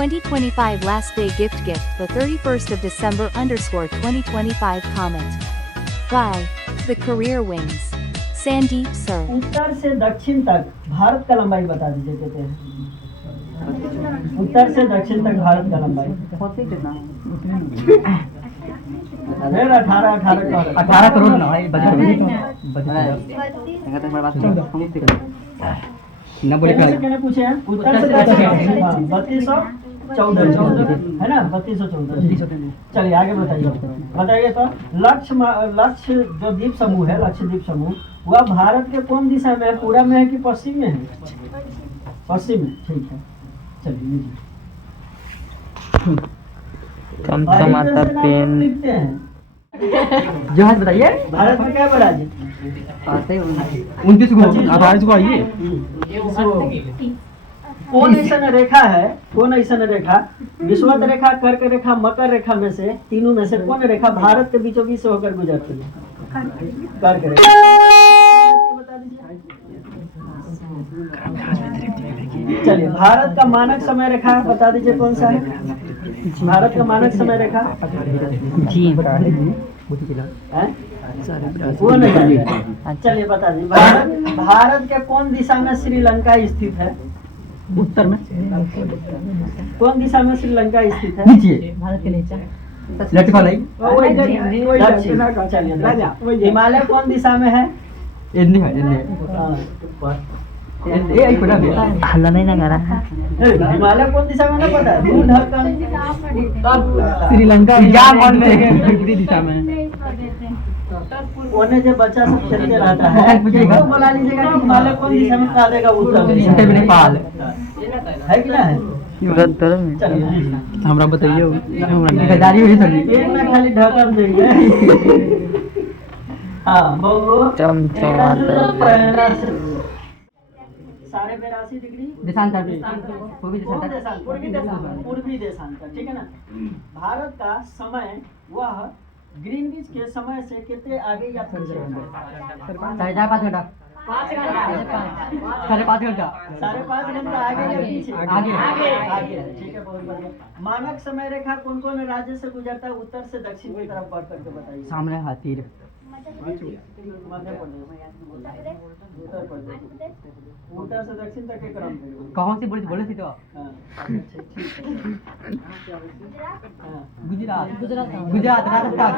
2025 last day gift the 31st of December _2025 comment by The Career Wings Sandeep Sir। उत्तर से दक्षिण तक भारत का लंबाई बता दीजिए कहते हैं। उत्तर से दक्षिण तक भारत का लंबाई फिर 18 करोड़ ना भाई कहने पूछे हैं उत्तर से दक्षिण 3214 है ना 3214। चलिए आगे बताइए तो लक्ष्य जो द्वीप समूह है लक्षद्वीप समूह वह भारत के कौन दिशा में है, पूरब में है कि पश्चिम में है? पश्चिम में, ठीक है। चलिए चमचमाता पेन लिखते हैं। जो हाथ बताइए भारत में क्या बड़ा जी? 29 को 28 को आइए। कौन ऐसा रेखा है, कौन ऐसा रेखा विषुवत रेखा, कर्क रेखा, मकर रेखा में से तीनों में से कौन रेखा भारत के बीचों बीच से होकर गुजरती है? कर्क रेखा। बता दीजिए। चलिए भारत का मानक समय रेखा बता दीजिए कौन सा है? भारत का मानक समय रेखा वो नहीं है। चलिए बता दीजिए भारत के कौन दिशा में श्रीलंका स्थित है? उत्तर में। कौन दिशा में श्रीलंका स्थित है? नीचे भारत के नीचे हिमालय कौन दिशा में है? हल्ला नहीं लगा रहा। हिमालय कौन दिशा में ना पता? श्रीलंका दिशा में ओने जो बच्चा सब खेलते रहता है वो बोला लीजिएगा कि हिमालय कौन दिशा में कहा देगा? उत्तर नेपाल है कि ना है? हमरा बताइए जिम्मेदारी हुई सर एक में खाली ढक्कन देंगे। हाँ साढ़े 82 डिग्री पूर्वी देशांतर, ठीक है ना। भारत का समय वह ग्रीनविच के समय से कितने आगे या पीछे? 5.5 घंटा। 5.5 घंटा। 5.5 घंटा आगे या पीछे? आगे। ठीक है, बहुत बढ़िया। मानक समय रेखा कौन कौन राज्य से गुजरता है उत्तर से दक्षिण की तरफ बढ़ करके बताइए। सामने हाथी मध्य प्रदेश, उत्तर प्रदेश, उत्तर से दक्षिण तक के क्रम में कौन सी बोले थी तो? गुजरात राजस्थान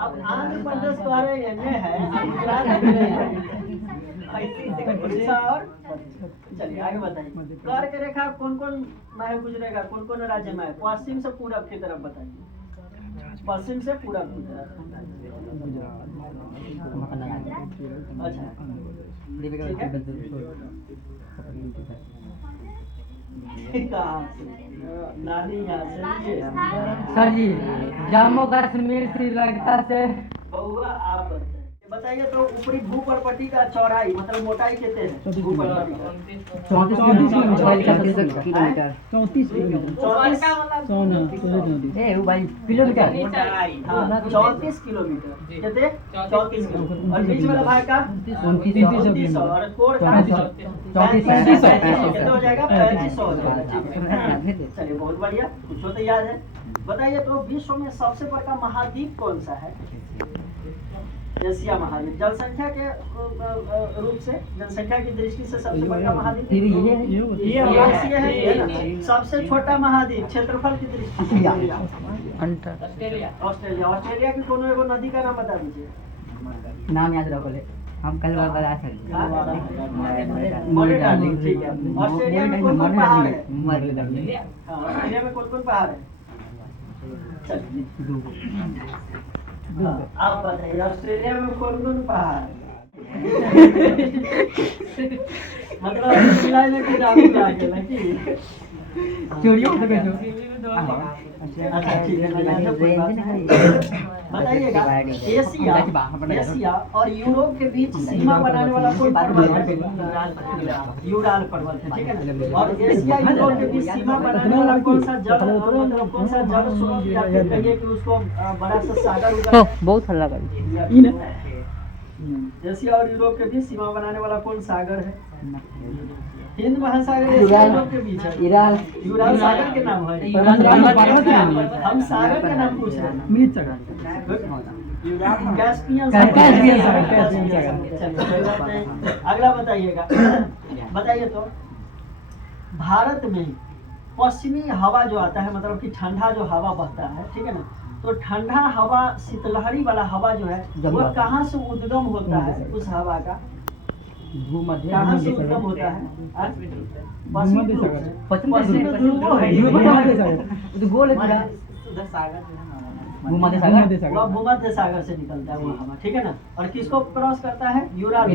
अब आंध्र प्रदेश तुम्हारे एमए है और चलिए आगे बताइए। कर्क रेखा कौन कौन में गुजरेगा, कौन कौन राज्य में है? पश्चिम से पूरब की तरफ बताइए। पश्चिम से पूरब की तरफ। अच्छा सर जी जम्मू कश्मीर श्रीलंका से। बहुआ आप बताइए तो ऊपरी भूपर्पटी का चौड़ाई मतलब मोटाई कितने है? 34 किलोमीटर। 34 किलोमीटर कितने? 34 किलोमीटर। और बीच वाला भाग का 34 और कोण का 34 कितने हो जाएगा? 3500। चलिए बहुत बढ़िया, कुछ तो याद है। बताइए तो विश्व में सबसे बड़ा महाद्वीप कौन सा है? एशिया महाद्वीप। जनसंख्या के रूप से, जनसंख्या की दृष्टि से सबसे बड़ा महाद्वीप एशिया है। सबसे छोटा महाद्वीप क्षेत्रफल की दृष्टि से ऑस्ट्रेलिया की कोनो एगो नदी का नाम बता दीजिए। नाम याद रखो ले, हम कल बता सकते हैं। ठीक है। ऑस्ट्रेलिया में कौन कौन पहाड़ है? ऑस्ट्रेलिया में कौन कौन पहाड़ है? आप बताइए ऑस्ट्रेलिया में कौन कौन पहाड़? मतलब मिलाने की दाम लागे ना कि चोरियों से अच्छा ठीक है। बताइएगा एशिया और यूरोप के बीच सीमा बनाने वाला कोई पर्वत है? यूराल पर्वत है, ठीक है ना। और एशिया यूरोप के बीच सीमा बनाने वाला कौन सा जल स्रोत या फिर कहिए कि उसको बड़ा सा सागर बहुत हल्ला कर। एशिया और यूरोप के बीच सीमा बनाने वाला कौन सागर है? हिंद महासागर के बीच है। ईरान यूराल सागर के नाम है। हम सागर का नाम पूछ रहे हैं। कैस्पियन सागर। अगला बताइएगा। बताइए तो भारत में पश्चिमी हवा जो आता है, मतलब कि ठंडा जो हवा बहता है, ठीक है ना, तो ठंडा हवा शीतलहरी वाला हवा जो है वो कहाँ से उद्गम होता है? उस हवा का कहाँ से उद्गम होता है? पश्चिमी ध्रुव से। पश्चिमी ध्रुव वो है वो भूमध्य सागर से निकलता है वो हवा, ठीक है ना। और किसको क्रॉस करता है? यूराल।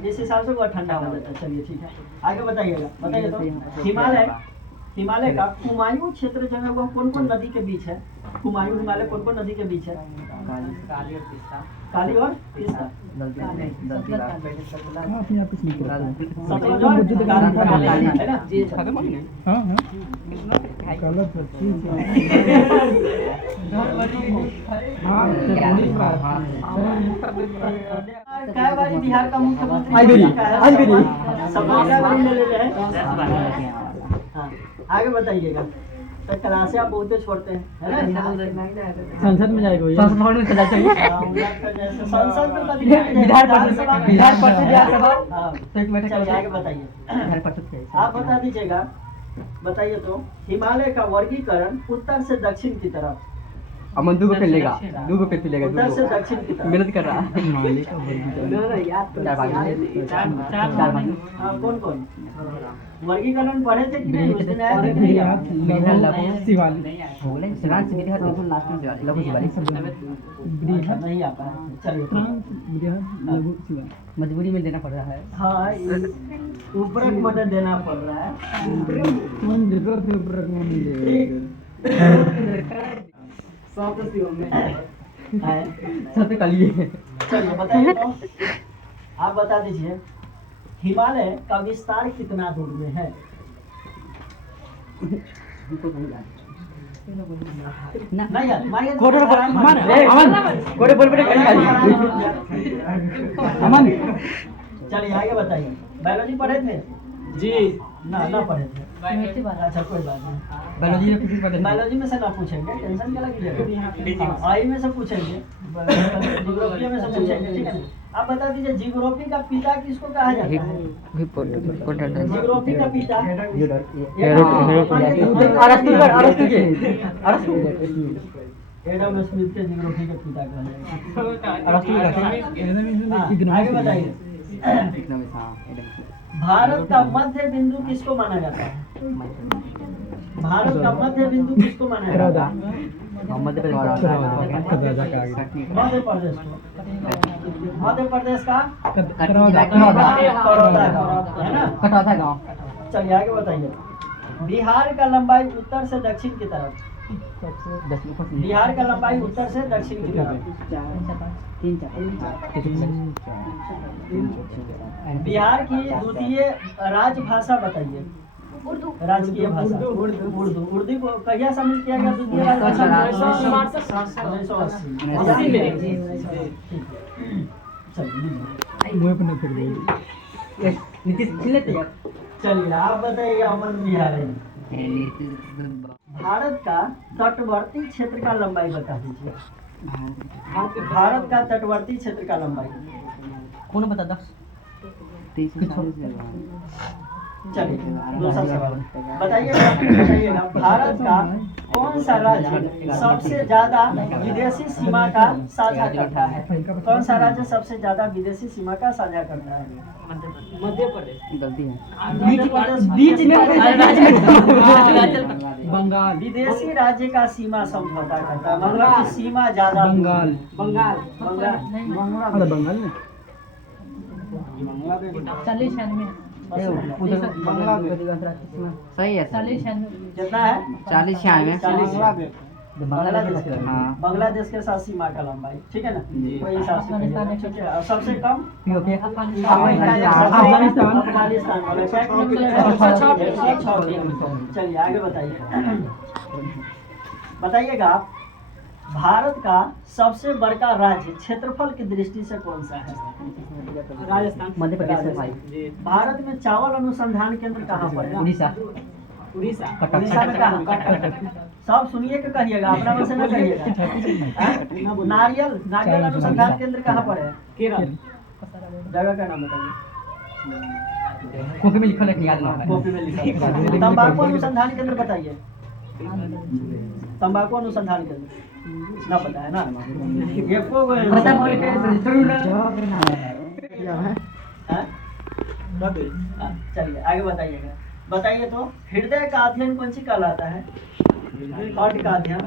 जिस हिसाब से वो ठंडा हो जाता है। चलिए ठीक है, आगे बताइएगा। बताइए तो हिमालय का कुमायूं क्षेत्र जो है वो कौन कौन नदी के बीच है? कुमायूं हिमालय कौन कौन नदी के बीच है? काली और तीस्ता। क्या बारी बिहार का मुख्यमंत्री आगे बताइएगा। तो क्लासे आप बहुत छोड़ते हैं, है ना? संसद में जाएगा संसद में चला चाहिए संसद में विधान परिषद आगे बताइए। आप बता दीजिएगा। बताइए तो हिमालय का वर्गीकरण उत्तर से दक्षिण की तरफ। अमन दो पे लेगा, दो पे लेगा, उत्तर से दक्षिण की तरफ मेहनत कर रहा हाँ, कौन कौन वर्गीकरण पढ़े थे कि नहीं? उस दिन आया थे कि नहीं? नहीं आ पाया। चलिए मजबूरी में देना पड़ रहा है। हाँ, ऊपर मदद देना पड़ रहा है। सबसे कलिए। चलिए बताइए तो आप बता दीजिए हिमालय का विस्तार कितना दूर में है? नहीं यार, चलिए आगे बताइए। बायोलॉजी पढ़े थे जी? ना पढ़े थे। अच्छा कोई बात नहीं। बायोलॉजी में से ना पूछेंगे, टेंशन क्या लगी? आई में से पूछेंगे, जियोग्राफी में से पूछेंगे, ठीक है ना। आप बता दीजिए जियोग्राफी का पिता किसको कहा जाता है? जियोग्राफी का पिता एडम स्मिथ के जियोग्राफी के पिता कहा जाता है। आगे बताइए। भारत का मध्य बिंदु किसको माना जाता है? भारत का मध्य बिंदु किसको माना जाता है? मध्य प्रदेश का कटौता गाँव। चलिए आगे बताइए। बिहार का लंबाई उत्तर से दक्षिण की तरफ। बिहार का लंबाई उत्तर से दक्षिण की तरफ। बिहार की द्वितीय राजभाषा बताइए। राजकीय भाषा उर्दू को कहिया शामिल किया गया द्वितीय राजभाषा? 1980। चलिए आप बताइए। अमन बिहार भारत का तटवर्ती क्षेत्र का लंबाई बता दीजिए। भारत का तटवर्ती क्षेत्र का लंबाई कौन बता दो? चलिए दूसरा सवाल बताइएगा। भारत का कौन सा राज्य सबसे ज्यादा विदेशी सीमा का साझा करता है? कौन सा राज्य सबसे ज्यादा विदेशी सीमा का साझा करता है? मध्य प्रदेश। गलती है। बीच में बंगाल विदेशी राज्य का सीमा समझौता करता है, मतलब कि सीमा ज्यादा। बंगाल बंगाल बंगाल में सही है। कितना है? 40-96। बांग्लादेश के साथ सीमा का लंबाई, ठीक है ना? वही हिसाब से कहिए, ठीक है। और सबसे कम अफगानिस्तान। चलिए आगे बताइए। बताइएगा भारत का सबसे बड़का राज्य क्षेत्रफल की दृष्टि से कौन सा है? राजस्थान, मध्य प्रदेश है भाई। भारत में चावल अनुसंधान केंद्र कहाँ पर है? उड़ीसा, उड़ीसा कटक। में कहाँ? सब सुनिए के कहिएगा, अपना मन से न कहिएगा। नारियल अनुसंधान केंद्र कहाँ पर है? केरल। जगह का नाम बताइए। कॉपी में लिखा है, याद ना है। कॉपी में लिखा है। तंबाकू अनुसंधान केंद्र बताइए। तंबाकू अनुसंधान केंद्र ना पता है ना? ये को पता बोल के जरूर ना। चलिए आगे बताइएगा। बताइए तो हृदय का अध्ययन कौन सी कहलाता है? हार्ट का अध्ययन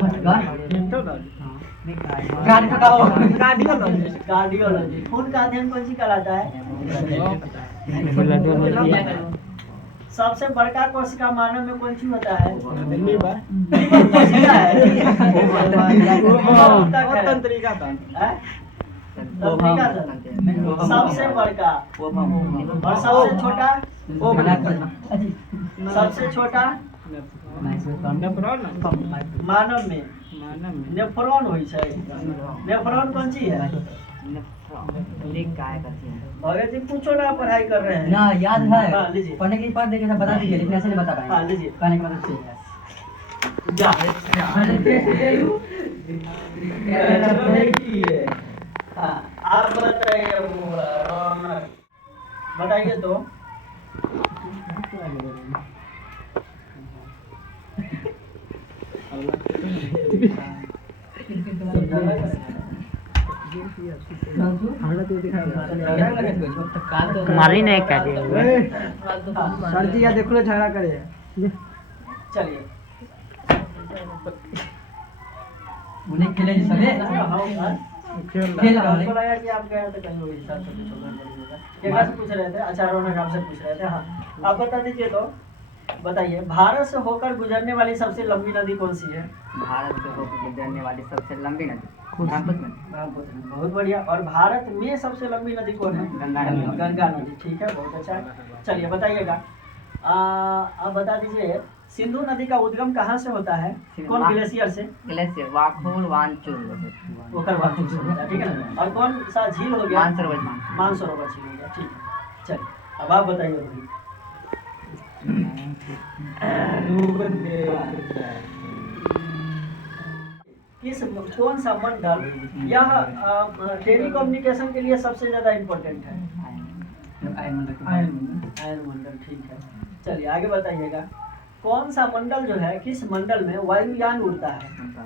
कार्डियोलॉजी। खून का अध्ययन कौन सी कहलाता है? सबसे बड़का कोशिका मानव में कौन सी होता है? कोशिका है। तंत्रिका सबसे बड़का और सबसे छोटा? सबसे छोटा मानव में नेफ्रॉन होइ छै। नेफ्रॉन कौन सी है? भगत जी पूछो ना, पढ़ाई कर रहे हैं ना, याद है। हाँ, लीजिए। पढ़ने के बाद देखिए बता दीजिए, लेकिन ऐसे नहीं बता पाएंगे। हाँ, लीजिए। कहने का मतलब चाहिए। आप बताइए। बताइए तो मारी नहीं कर सर जी या देख लो झगड़ा करे। चलिए उन्हें खेले जी सबे खेल रहा हमको लगा कि आप गए थे कहीं वही हिसाब से कुछ होगा। केकरा से पूछ रहे थे? अच्छा रोना नाम से पूछ रहे थे। हाँ, आप बता दीजिए तो। बताइए भारत से होकर गुजरने वाली सबसे लंबी नदी कौन सी है? भारत से होकर गुजरने वाली सबसे लंबी नदी ब्रह्मपुत्र। बहुत बढ़िया। और भारत में सबसे लंबी नदी कौन है? गंगा नदी। ठीक है, बहुत अच्छा है। चलिए बताइएगा। आप बता दीजिए सिंधु नदी का उद्गम कहाँ से होता है? कौन ग्लेशियर से? ग्लेशियर वाखोल वांचुर ओकर वांचुर से होता है, ठीक है ना? और कौन सा झील हो गया? मानसरोवर। मानसरोवर झील हो गया। ठीक है, चलिए अब आप बताइए अभी। कौन सा मंडल यह टेलीकम्युनिकेशन के लिए सबसे ज्यादा इम्पोर्टेंट है? आयन मंडल। ठीक है, चलिए आगे बताइएगा। कौन सा मंडल जो है, किस मंडल में वायुयान उड़ता है?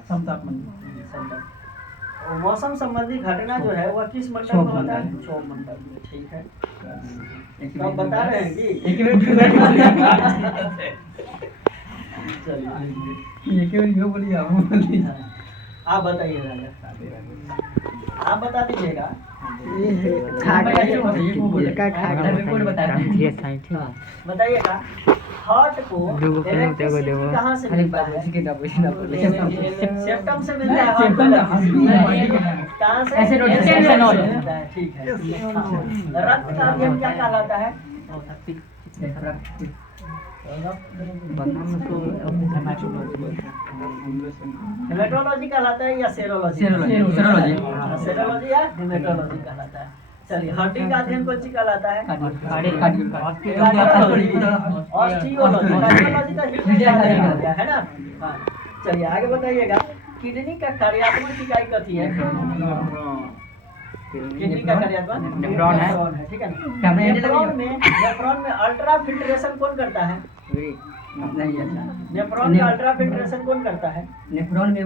समताप मंडल। और मौसम संबंधी घटना जो है वह किस मंडल में होता है? क्षोभ मंडल में। ठीक है, तो आप बता रहे हैं कि आप बताइए राजा, आप बता दीजिएगा। बताइएगा हार्ट को इलेक्ट्रिसिटी कहाँ से मिलता है? सेप्टम से मिलता है। हार्ट को कहाँ से? ऐसे मिलता है। ठीक है। रक्त का अध्ययन क्या कहलाता है? हेमेटोलॉजी कहलाता है या सेरोलॉजी? सेरोलॉजी या हेमेटोलॉजी कहलाता है। चलिए हड्डी का अध्ययन कौन सी कहलाता है? ऑस्टियोलॉजी है ना? हाँ, चलिए आगे बताइएगा। किडनी का कार्यात्मक इकाई कथी है? किडनी का कार्यात्मक नेफ्रॉन है। ठीक है ना? नेफ्रॉन में अल्ट्रा फिल्ट्रेशन कौन करता है? नेफ्रॉन में अल्ट्रा फिल्ट्रेशन कौन करता है? नेफ्रॉन में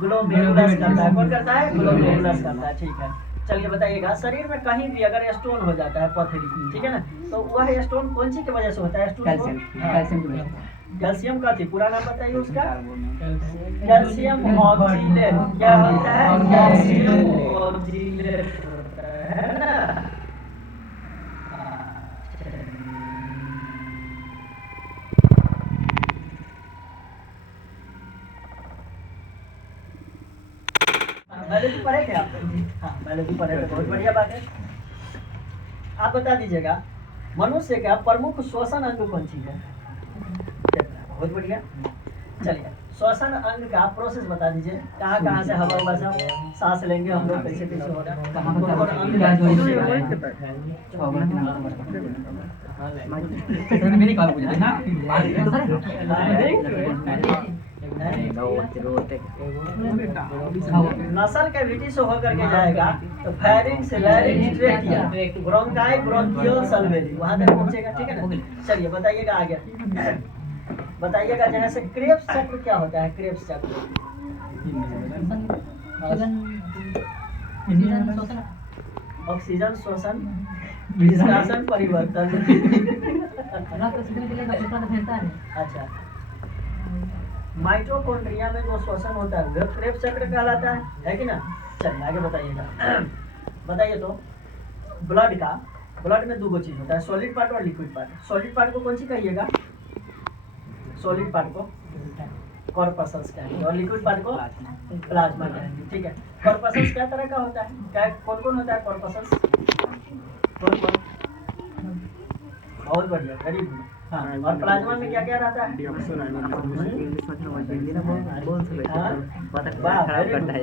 ग्लोमेरुलस करता है। कौन करता है? ग्लोमेरुलस करता है। ठीक है, चलिए बताइएगा। शरीर में कहीं भी अगर स्टोन हो जाता है, पथरी, ठीक है ना, तो वह स्टोन कौन सी की वजह से होता है? कैल्शियम का थी पूरा नाम बताइए उसका? Calcium oxalate. क्या होता है? कैल्शियम ऑक्सीलेट है ना? बायोलॉजी पढ़े थे आप? हाँ, बायोलॉजी पढ़े थे, बहुत बढ़िया बात है। आप बता दीजिएगा मनुष्य का प्रमुख श्वसन अंग कौन सी है? बहुत बढ़िया। चलिए श्वसन अंग का प्रोसेस बता दीजिए, कहाँ कहाँ से हवा हुआ सब सांस लेंगे हम लोग, कैसे कैसे होगा, कौन-कौन अंग का नसल कैविटी से होकर के जाएगा तो pharynx, larynx, trachea, bronchi, bronchial, alveoli वहां तक पहुंचेगा। ठीक है ना। चलिए बताइएगा आगे, बताइएगा जहाँ से क्रेब्स चक्र क्या होता है। क्रेब्स चक्र ऑक्सीजन शोषण, निष्कासन, परिवर्तन। अच्छा, माइटोकॉन्ड्रिया में जो श्वसन होता है वह क्रेब्स चक्र कहलाता है कि ना। चलिए आगे बताइएगा। बताइए तो ब्लड में दो चीज होता है, सॉलिड पार्ट और लिक्विड पार्ट। सॉलिड पार्ट को कौन सी कहिएगा, सॉलिड पार्ट को कॉर्पसल्स कहेंगे और लिक्विड पार्ट को प्लाज्मा कहेंगे। ठीक है। कॉर्पसल्स क्या तरह का होता है, क्या कौन कौन होता है कॉर्पसल्स, कौन कौन, बहुत बढ़िया, वेरी गुड। हाँ, और प्लाज्मा में क्या क्या रहता है,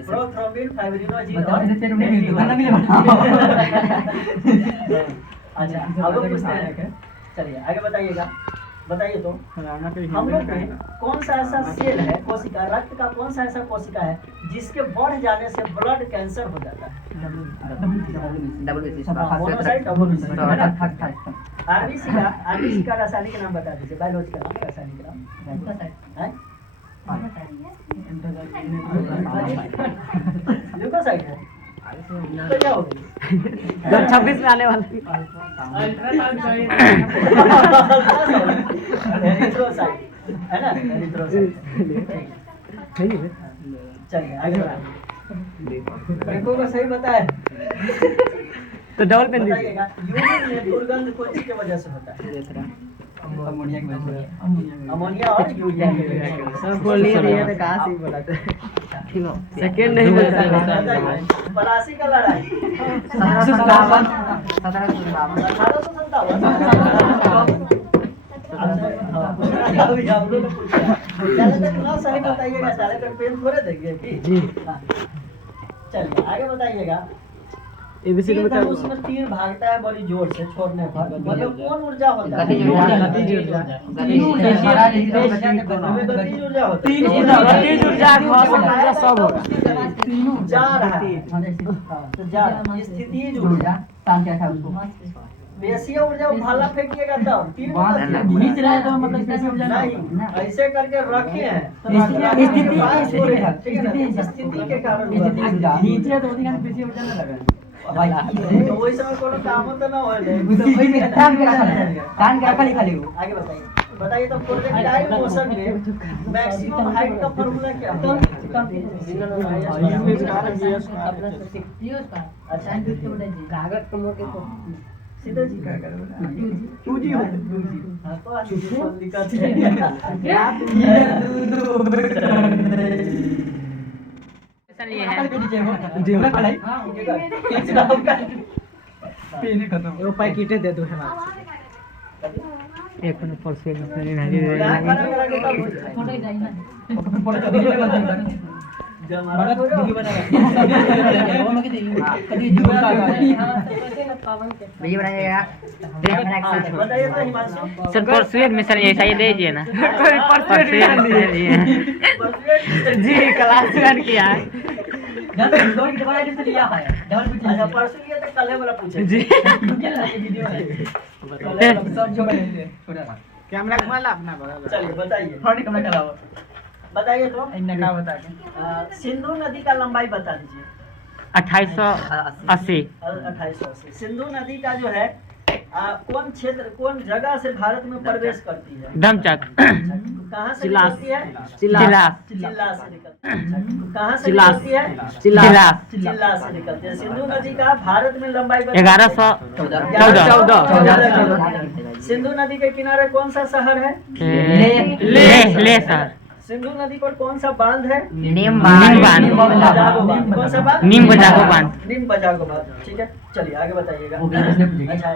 प्रोथ्रोम्बिन, फाइब्रिनोजेन और अच्छा अब लोग पूछते हैं। चलिए आगे बताइएगा। बताइए तो हम लोग में कौन सा ऐसा सेल है, कोशिका, रक्त का कौन सा ऐसा कोशिका है जिसके बढ़ जाने से ब्लड कैंसर हो जाता है। आरबीसी का रासायनिक नाम बता दीजिए, बायोलॉजिकल नाम, रासायनिक नाम ल्यूकोसाइट है। तो क्या होगी 26 में आने वाला एरिथ्रोसाइट है ना, एरिथ्रोसाइट। चलिए आगे को सही बताए तो डबल पेन बताइएगा। यूरिन में दुर्गंध कौन सी की वजह से होता है, अमोनिया और यूरिया की वजह से। सब बोलिए तो कहां से बोला था, सेकंड नहीं बोलता। पलासी का लड़ाई 1757 सही बताइएगा, सारे पे पेन थोड़े देंगे जी। चलिए आगे बताइएगा। उसमें तीर भागता है बड़ी जोर से छोड़ने पर, मतलब कौन ऊर्जा होता है, गतिज ऊर्जा होता है, सब होगा जा रहा है तो जा स्थितिज ऊर्जा, पेशीय ऊर्जा भाला फेंकिएगा तब तीर खींच रहा है तो मतलब पेशीय ऊर्जा नहीं, ऐसे करके रखे हैं स्थिति के कारण नीचे तो पेशीय ऊर्जा न लगा भाई, तो वही समय कोनो काम तो ना होले, वही में कान के खाली खाली हो। आगे बताइए तो प्रोजेक्टाइल मोशन में मैक्सिमम हाइट का फार्मूला क्या है, अच्छा कागज को मोटे को सीधा जी क्या करेगा चूजी हो हां तो चूजी दिक्कत है ये है वो पैकेट दे दो है एक मिनट पर से सर परसुएट में सर ऐसा ही दीजिए ना जी क्लास वन किया है जी कैमरा घुमा ला अपना। चलिए बताइए बताइए तो सिंधु नदी का लंबाई बता दीजिए। 2880। 2880। सिंधु नदी का जो है कौन क्षेत्र, कौन जगह से भारत में प्रवेश करती है, धमचक। कहाँ से निकलती है, चिल्ला से निकलती है, कहाँ से निकलती है, चिल्ला से निकलती है। सिंधु नदी का भारत में लंबाई 1114। सिंधु नदी के किनारे कौन सा शहर है, ले सर। सिंधु नदी पर कौन सा बांध है, नीम बांध। कौन सा बांध, नीम बजागो बांध। नीम बजागो बांध। ठीक है चलिए आगे बताइएगा। अच्छा